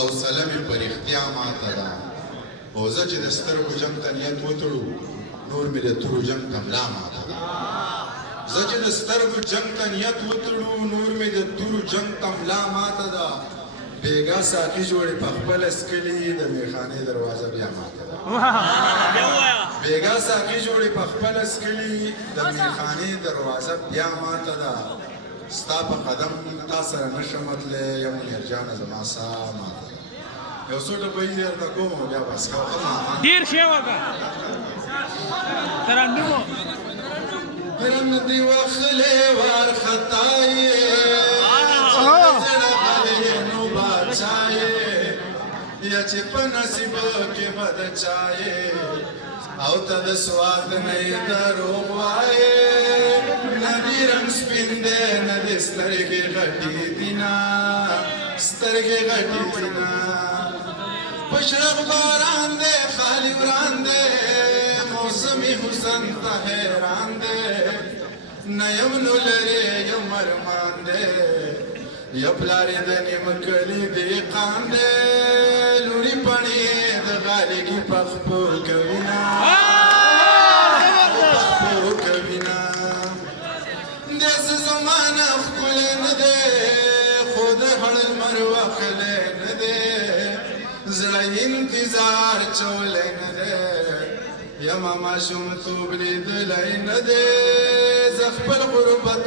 حوصله مې پر اختیا ماته ده او زه چې د سترګو جنګ ته نیت وتړو نور مې د تورو جنګ ته ملا ماته ده زه چې د سترګو جنګ ته نیت وتړو نور مې د تورو جنګ ته ملا ماته ده بیګا ساقي جوړې په خپله څکلي د میخانې دروازه بیا ماته ده بیګا ساقي جوړې په خپله څکلي د میخانې دروازه بیا ماته ده ستا په قدم تا سره نشم تللی یم میرجانه زما ساه ماته ده یو څو ټپه یې درته کوم بیا بس کوه ډېر ښه وکړه ترنم رن دی وخلې وارخطا یې یا چې په نصیب کې بد چایې او ته د سواد نه یې دروغ وایې نه دې رنګ سپین دی نه دې سترګې غټې دي نه سترګې غټې دي نه په شرق باران دی خالي وران دی موسمي حسن ته حیران دی نه یم نو لرې یم ارمان دی یا پلارې د نیم کلي دهقان دی لوڼي پڼې د غالګي پخپو کوینه پخپو کوینه داسې زمانه ښکلی نه دی خو د هړ لمر وخلی نه دی زړه انتظار چولی نه دی یما ماشومتوب لیدلی نه دی زه خپل غربت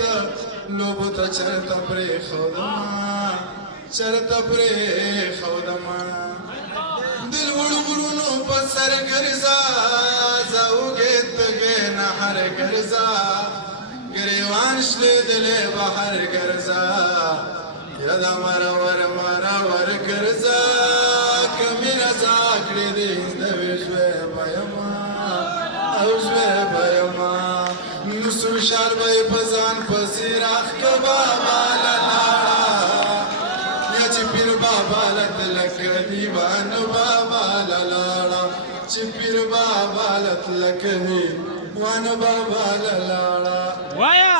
لوبو ته چرته پرېښودمه چرته پرېښودمه د لوړو غرونو په سر ګرځه زه وږې تږې نهر ګرځه ګریوان شلېدلی بهر ګرځه یاده مرور مرور ګرځه که مې رضا کړې دې د ژوی به یمه او ژوی به یمه نسل شال به یې په ځان پسې راښکه بابا له لاړه یا چې پیر بابا له تلکه دیوان بابا له لاړه چې پیر بابا له تلکه دیوان بابا له لاړه وایا